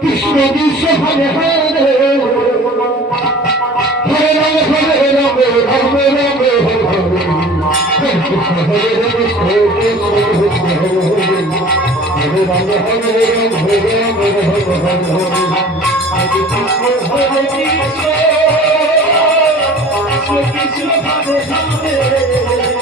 Krishna Biswa Hare Hare Hare Ram Hare Ram Ram Ram Hare Krishna Hare Krishna Krishna Hare Ram Hare Ram Hare Ram Hare Krishna Hare Krishna Krishna Krishna Hare Hare